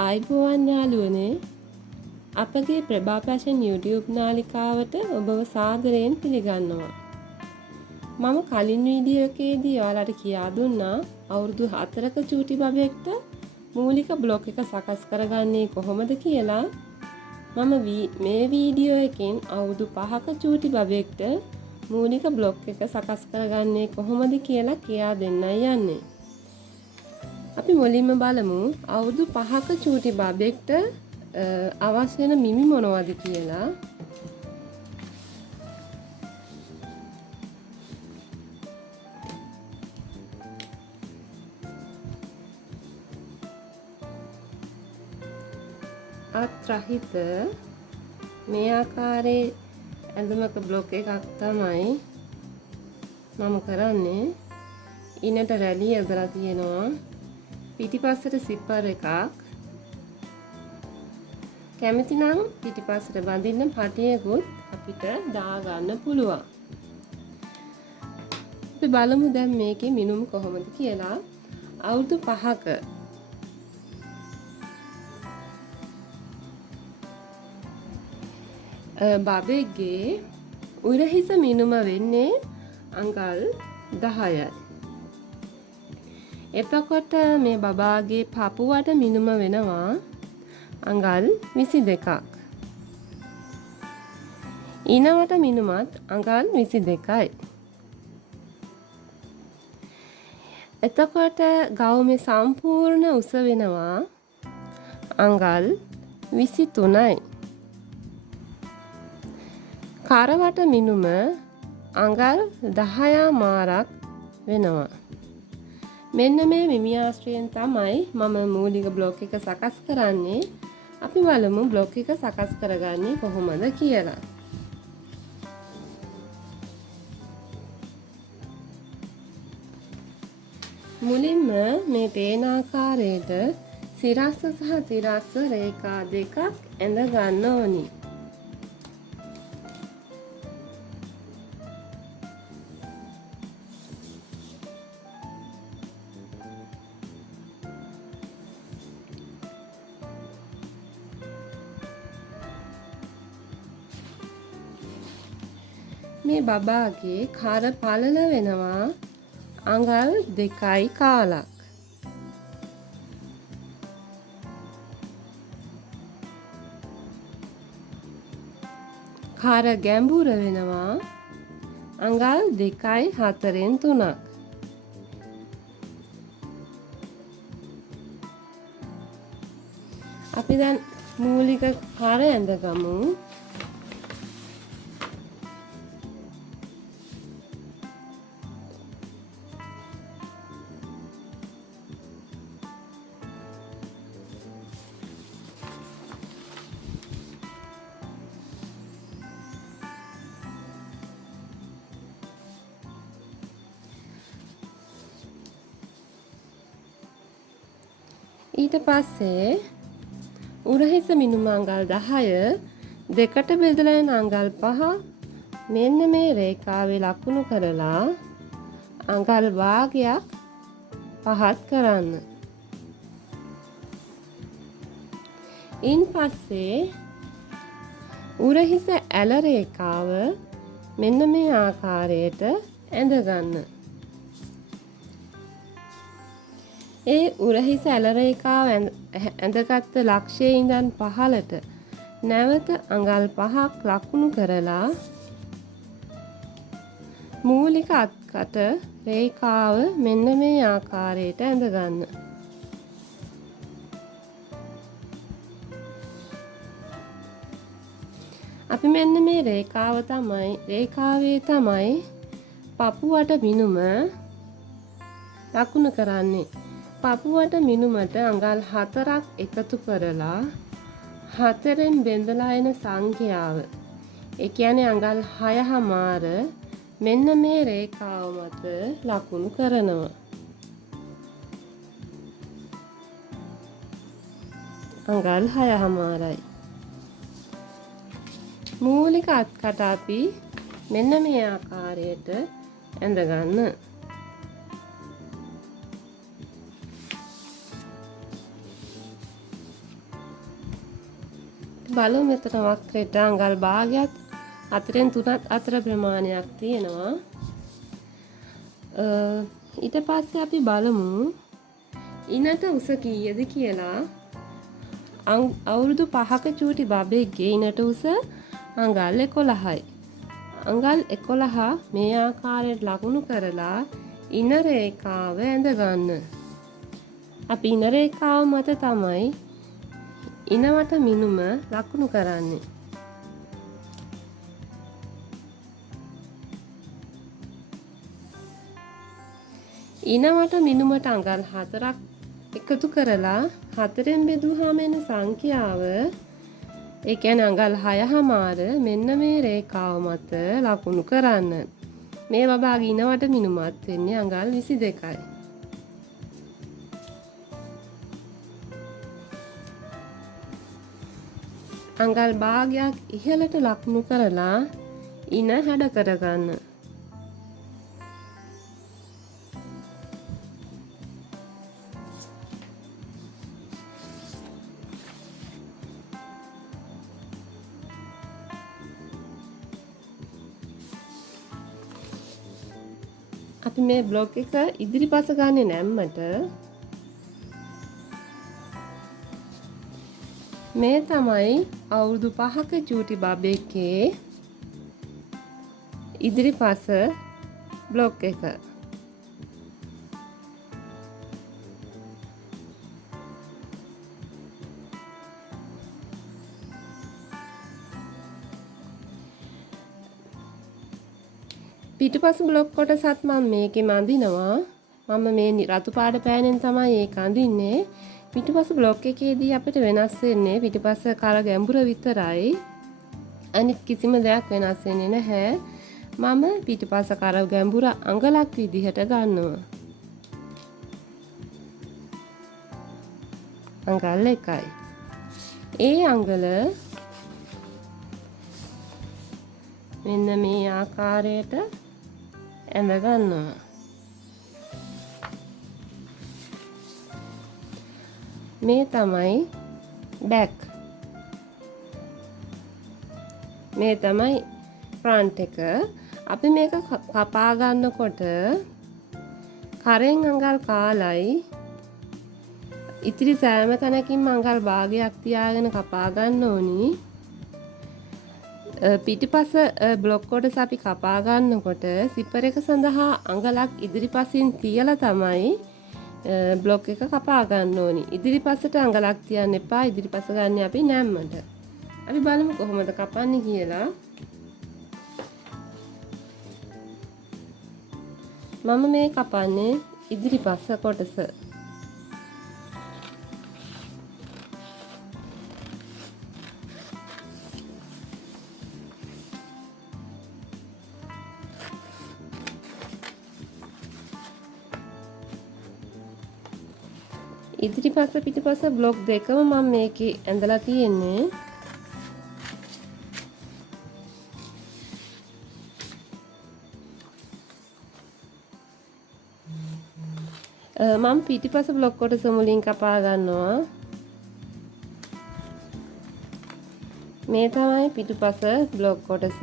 ආයිබෝවන් යාළුවනේ අපගේ ප්‍රභා passion YouTube නාලිකාවට ඔබව සාදරයෙන් පිළිගන්නවා. මම කලින් වීඩියෝ එකේදී ඔයාලට කියා දුන්නා අවුරුදු 4ක චූටි බබෙක්ට මූලික බ්ලොග් එක සකස් කරගන්නේ කොහොමද කියලා. මම මේ වීඩියෝ එකෙන් අවුරුදු 5ක චූටි බබෙක්ට මූලික බ්ලොග් එක සකස් කරගන්නේ කොහොමද කියලා කියා දෙන්නයි යන්නේ. අපි මුලින්ම බලමු අවුරුදු 5ක චූටි බබෙක්ට අවශ්‍ය වෙන මිමි මොනවද කියලා. අත්‍රහිත මේ ආකාරයේ ඇඳුමක බ්ලොක් එකක් තමයි මම කරන්නේ. ඉනට රැලි ඇදලා තියෙනවා. පිටිපස්සට සිපර් එකක්. කැමති නම් පිටිපස්සට බඳින්න පටියකුත් අපිට දාගන්න පුළුවන්. අපි බලමු දැන් මේකේ මිනුම් කොහොමද කියලා. අවුරුදු 5ක බබෙක්ගේ උරහිස මිනුම වෙන්නේ අඟල් 10යි. එතකොට මේ බබාගේ පපුවට මිනුම වෙනවා අඟල් 22ක්. ඉනවට මිනුමත් අඟල් 22යි. එතකොට ගවුමේ සම්පූර්ණ උස වෙනවා අඟල් 23යි. කරවට මිනුම අඟල් 10 මාරක් වෙනවා. මෙන්න මේ මිමි ආශ්‍රයෙන් තමයි මම මූලික බ්ලොග් එක සකස් කරන්නේ. අපි බලමු බ්ලොග් එක සකස් කරගන්නේ කොහොමද කියලා. මුලින්ම මේ පේන ආකාරයට සිරස්ස සහ තිරස්ස රේඛා දෙකක් ඇඳ ගන්න ඕනි. මේ බබාගේ කර පළල වෙනවා අඟල් 2යි කාලක්. කර ගැඹුර වෙනවා අඟල් 2යි 4න් 3ක්. අපි දැන් මූලික කර ඇඳගමු. ඊට පස්සේ උරහිස මිනුම අඟල් 10 දෙකට බෙදලා යන අඟල් 5 මෙන්න මේ රේඛාවේ ලකුණු කරලා අඟල් භාගයක් පහත් කරන්න. ඉන් පස්සේ උරහිස ඇල රේඛාව මෙන්න මේ ආකාරයට ඇඳ ගන්න. ඒ උරහිස ඇල රේඛාව ඇඳගත් ලක්ෂයේ ඉඳන් පහළට නැවත අඟල් 5ක් ලකුණු කරලා මූලික අත්කට රේඛාව මෙන්න මේ ආකාරයට ඇඳ ගන්න. අපි මෙන්න මේ රේඛාවේ තමයි පපුවට මිනුම ලකුණු කරන්නේ. පපුවට මිනුමට අඟල් 4ක් එකතු කරලා 4ෙන් බෙදලා එන සංඛ්‍යාව, ඒ කියන්නේ අඟල් 6මාර මෙන්න මේ රේඛාව මත ලකුණු කරනවා. අඟල් 6මාරයි. මූලික අත්කට අපි මෙන්න මේ ආකාරයට ඇඳ ගන්න. බලමු මෙතන වක්‍රයට අඟල් භාගයක් 4න් 3ත් අතර ප්‍රමාණයක් තියෙනවා. ඊට පස්සේ අපි බලමු ඉනට උස කීයද කියලා. අවුරුදු 5ක චූටි බබෙක්ගේ ඉනට උස අඟල් 11යි. අඟල් 11 මේ ආකාරයට ලකුණු කරලා ඉන රේඛාව ඇඳ ගන්න. අපි ඉන රේඛාව මත තමයි ඉනවට මිනුම ලකුණු කරන්නේ. ඉනවට මිනුමට අඟල් 4ක් එකතු කරලා 4ෙන් බෙදුවාම එන සංඛ්‍යාව ඒ කියන්නේ අඟල් 6මාර මෙන්න මේ රේඛාව මත ලකුණු කරන්න. මේ බබාගේ ඉනවට මිනුමත් වෙන්නේ අඟල් 22යි. අඟල් භාගයක් ඉහළට ලකුණු කරලා ඉන හැඩ කරගන්න. අපි මේ බ්ලොක් එක ඉදිරිපස ගන්නේ නැම්මට මේ තමයි අවුරුදු 5ක චූටි බබෙක්ගේ ඉදිරිපස බ්ලොක් එක. පිටුපස බ්ලොක් කොටසත් මම මේකේ මඳිනවා. මම මේ රතු පාට පෑනෙන් තමයි ඒක අඳින්නේ. පිටුපස බ්ලොක් එකේදී අපිට වෙනස් වෙන්නේ පිටුපස කර ගැඹුර විතරයි. අනිත් කිසිම දෙයක් වෙනස් වෙන්නේ නැහැ. මම පිටුපස කර ගැඹුර අඟලක් විදිහට ගන්නවා. අඟල් 1යි. ඒ අඟල මෙන්න මේ ආකාරයට ඇඳ ගන්නවා. මේ තමයි බෑක්. මේ තමයි ෆ්‍රන්ට් එක. අපි මේක කපා ගන්නකොට කරෙන් අඟල් කාලයි ඉතිරි සෑම තැනකින්ම අඟල් භාගයක් තියාගෙන කපා ගන්න ඕනි. පිටිපස බ්ලොක් කොටස අපි කපා ගන්නකොට සිපර් එක සඳහා අඟලක් ඉදිරිපසින් තියලා තමයි බ්ලොක් එක කපා ගන්න ඕනි. ඉදිරිපසට අඟලක් තියන්න එපා. ඉදිරිපස ගන්න අපි නැම්මට. අපි බලමු කොහොමද කපන්නේ කියලා. මම මේ කපන්නේ ඉදිරිපස කොටස. ඉදිරිපස පිටිපස බ්ලොක් දෙකම මම මේකේ ඇඳලා තියෙන්නේ. මම පිටිපස බ්ලොක් කොටස මුලින් කපා ගන්නවා. මේ තමයි පිටිපස බ්ලොක් කොටස.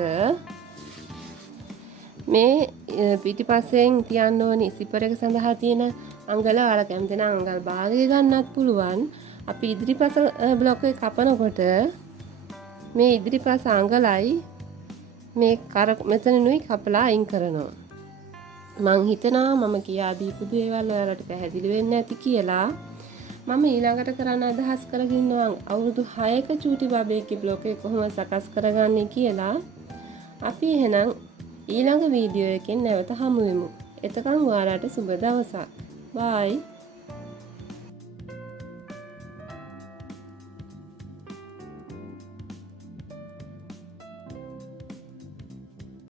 මේ පිටිපස්සෙන් තියන්න ඕනි සිපර් එක සඳහා තියෙන අඟල වල කැමති නම් අඟල් භාගය ගන්නත් පුළුවන්. අපි ඉදිරිපස බ්ලොක් එක කපනකොට මේ ඉදිරිපස අඟලයි මේ කර මෙතනනුයි කපලා අයින් කරනවා. මං හිතනවා මම කියා දීපු දේවල් ඔයාලට පැහැදිලි වෙන්නේ නැති කියලා. මම ඊළඟට කරන්න අදහස් කරගෙන ඉන්නවා අවුරුදු 6ක චූටි බබේගේ බ්ලොක් එක කොහොම සකස් කරගන්නේ කියලා. අපි එහෙනම් ඊළඟ වීඩියෝ එකෙන් නැවත හමු වෙමු. එතකන් ඔයාලට සුබ දවසක්. Bye.